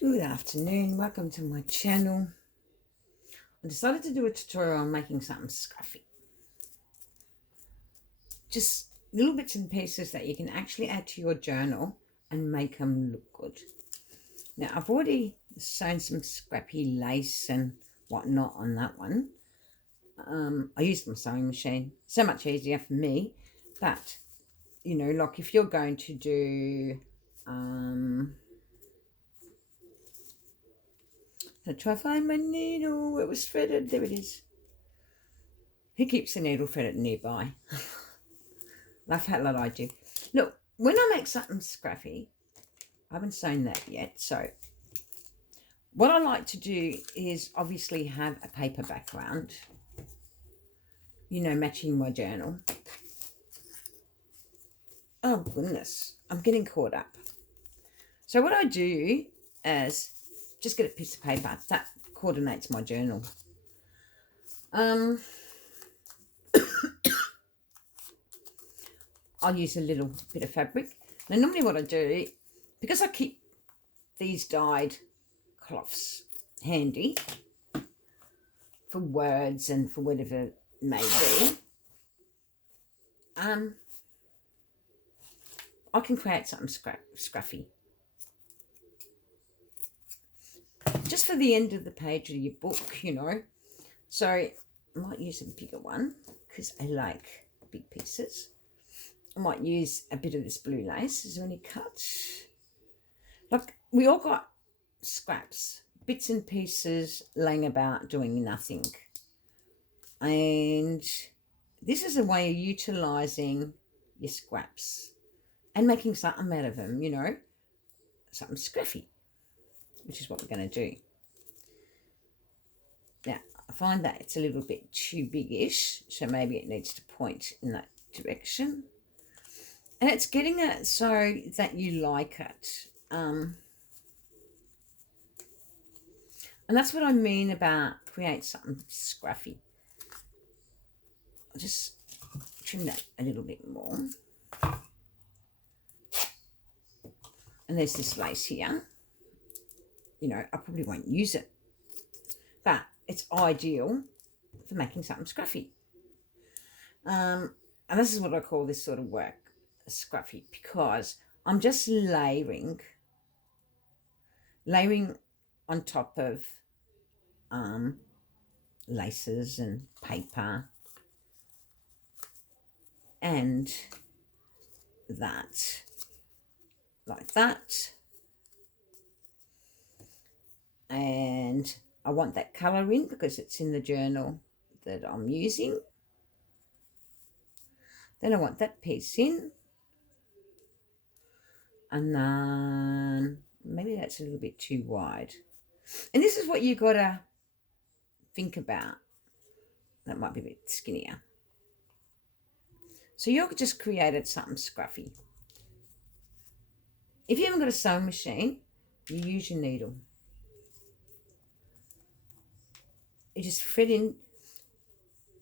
Good afternoon, welcome to my channel. I decided to do a tutorial on making something scruffy. Just little bits and pieces that you can actually add to your journal and make them look good. Now I've already sewn some scrappy lace and whatnot on that one. I used my sewing machine, so much easier for me. But you know, like if you're going to do I try to find my needle. It was threaded. There it is. Who keeps the needle threaded nearby? Laugh how lot I do. Look, when I make something scruffy, I haven't sewn that yet. So what I like to do is obviously have a paper background, you know, matching my journal. Oh goodness, I'm getting caught up. So what I do is just get a piece of paper that coordinates my journal. I'll use a little bit of fabric. Now normally what I do, because I keep these dyed cloths handy for words and for whatever it may be, I can create something scruffy. Just for the end of the page of your book, you know. So I might use a bigger one because I like big pieces. I might use a bit of this blue lace. Is there any cut? Like, we all got scraps, bits and pieces laying about doing nothing. And this is a way of utilising your scraps and making something out of them, you know, something scruffy, which is what we're going to do. Now, I find that it's a little bit too big-ish, so maybe it needs to point in that direction. And it's getting it so that you like it. And that's what I mean about create something scruffy. I'll just trim that a little bit more. And there's this lace here. You know, I probably won't use it, but it's ideal for making something scruffy. And this is what I call this sort of work, scruffy, because I'm just layering on top of laces and paper and that, like that. And I want that colour in because it's in the journal that I'm using. Then I want that piece in. And then maybe that's a little bit too wide. And this is what you got to think about. That might be a bit skinnier. So you've just created something scruffy. If you haven't got a sewing machine, you use your needle. You just thread in.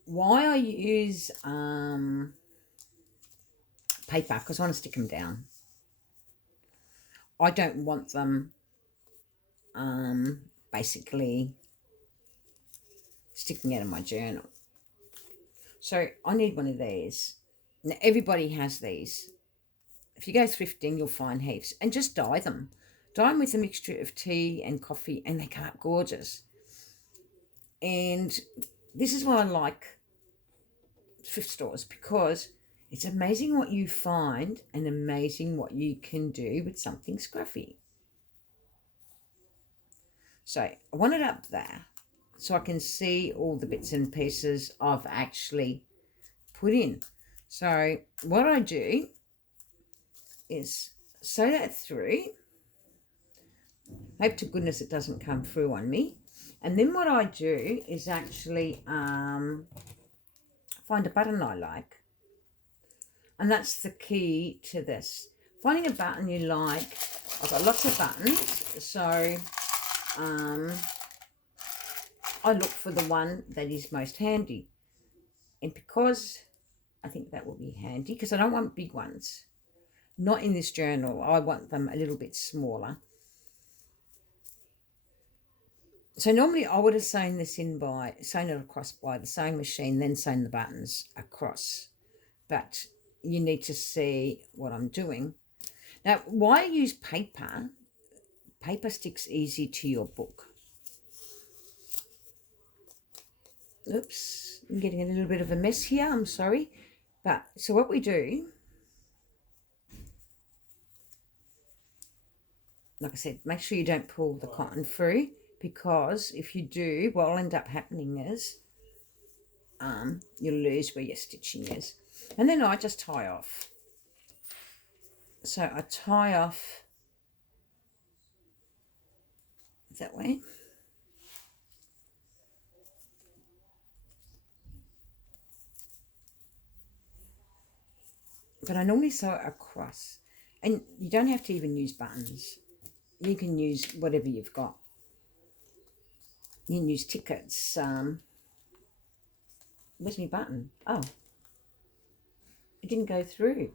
Why I use paper, because I want to stick them down. I don't want them basically sticking out of my journal. So I need one of these. Now everybody has these. If you go thrifting, you'll find heaps. And just dye them. Dye them with a mixture of tea and coffee, and they come out gorgeous. And this is why I like thrift stores, because it's amazing what you find and amazing what you can do with something scruffy. So I want it up there so I can see all the bits and pieces I've actually put in. So what I do is sew that through. Hope to goodness it doesn't come through on me. And then what I do is actually find a button I like. And that's the key to this. Finding a button you like. I've got lots of buttons, so I look for the one that is most handy. And because I think that will be handy, because I don't want big ones. Not in this journal. I want them a little bit smaller. So normally I would have sewn this sewn it across by the sewing machine, then sewn the buttons across. But you need to see what I'm doing. Now, why I use paper, paper sticks easy to your book. Oops, I'm getting a little bit of a mess here, I'm sorry. But, so what we do, like I said, make sure you don't pull the cotton through, because if you do, what will end up happening is you'll lose where your stitching is. And then I just tie off. So I tie off that way. But I normally sew it across. And you don't have to even use buttons. You can use whatever you've got. You can use tickets. Where's my button? Oh, it didn't go through.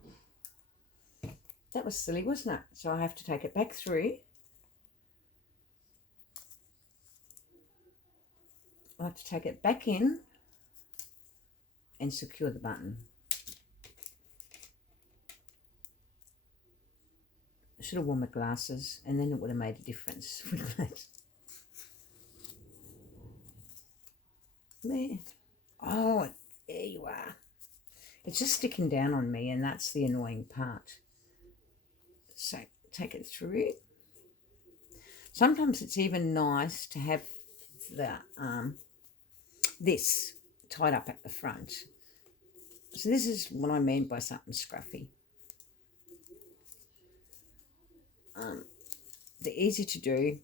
That was silly, wasn't it? So I have to take it back through. I have to take it back in and secure the button. I should have worn my glasses, and then it would have made a difference, wouldn't it? There. Oh, there you are. It's just sticking down on me, and that's the annoying part. So take it through. Sometimes it's even nice to have the this tied up at the front. So this is what I mean by something scruffy. They're easy to do.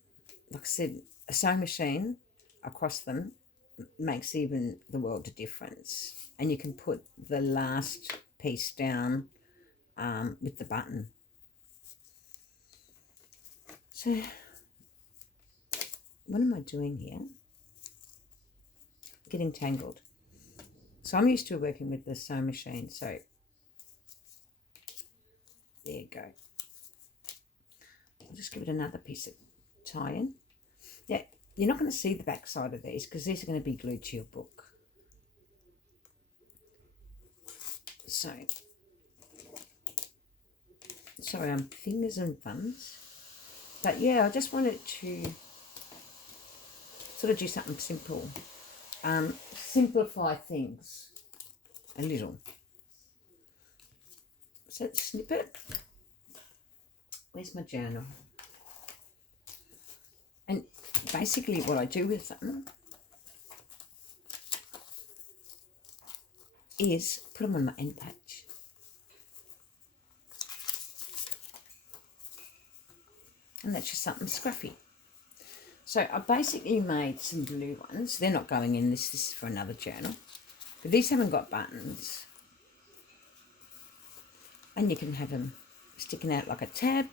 Like I said, a sewing machine across them makes even the world of difference. And you can put the last piece down with the button. So what am I doing here? Getting tangled. So I'm used to working with the sewing machine. So there you go. I'll just give it another piece of tie-in. Yeah, you're not going to see the back side of these because these are going to be glued to your book. So, sorry, I'm fingers and thumbs. But yeah, I just wanted to sort of do something simple. Simplify things a little. So snip it. Where's my journal? And basically what I do with them is put them on my end page. And that's just something scruffy. So I basically made some blue ones. They're not going in this. This is for another journal. But these haven't got buttons. And you can have them sticking out like a tab.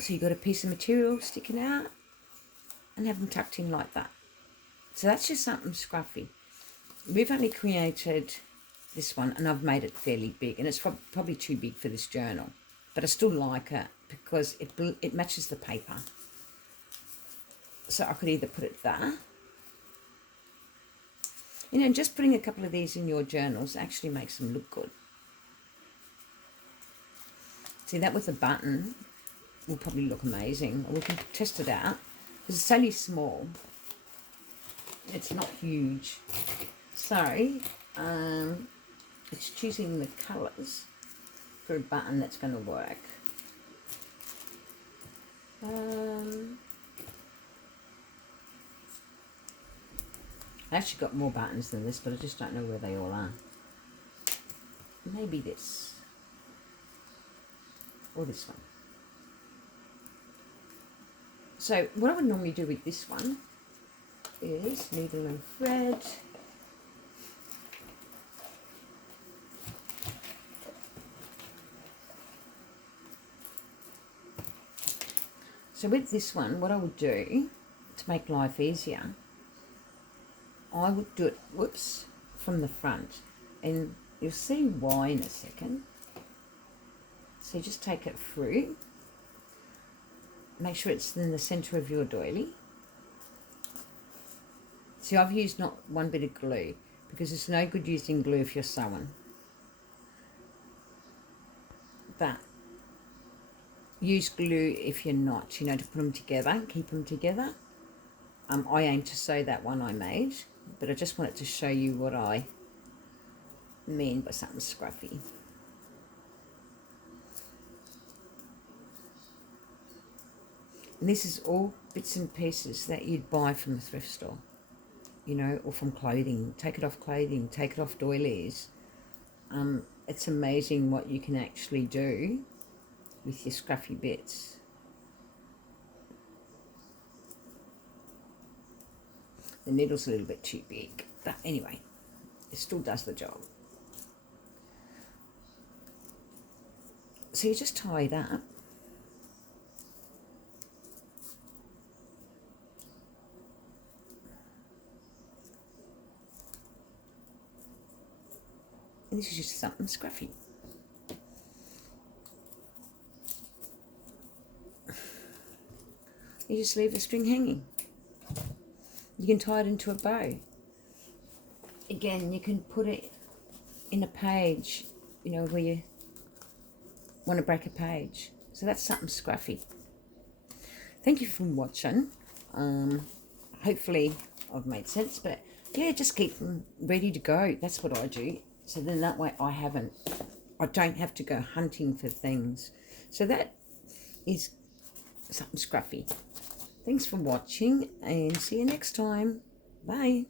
So you've got a piece of material sticking out and have them tucked in like that. So that's just something scruffy. We've only created this one and I've made it fairly big. And it's probably too big for this journal. But I still like it because it matches the paper. So I could either put it there. You know, just putting a couple of these in your journals actually makes them look good. See, that with a button will probably look amazing. We can test it out because it's only small. It's not huge. So, it's choosing the colours for a button that's going to work. I actually got more buttons than this, but I just don't know where they all are. Maybe this. Or this one. So what I would normally do with this one is needle and thread. So with this one, what I would do to make life easier, I would do it, whoops, from the front. And you'll see why in a second. So you just take it through. make sure it's in the centre of your doily. See, I've used not one bit of glue because it's no good using glue if you're sewing. But use glue if you're not, to put them together, keep them together. I aim to sew that one I made, but I just wanted to show you what I mean by something scruffy. And this is all bits and pieces that you'd buy from a thrift store, or from clothing. Take it off clothing, take it off doilies. It's amazing what you can actually do with your scruffy bits. The needle's a little bit too big, but anyway, it still does the job. So you just tie that up. And this is just something scruffy. You just leave the string hanging. You can tie it into a bow. Again, you can put it in a page, where you want to break a page. So that's something scruffy. Thank you for watching. Hopefully I've made sense, but yeah, just keep them ready to go. That's what I do. So then that way I don't have to go hunting for things. So that is something scruffy. Thanks for watching and see you next time. Bye.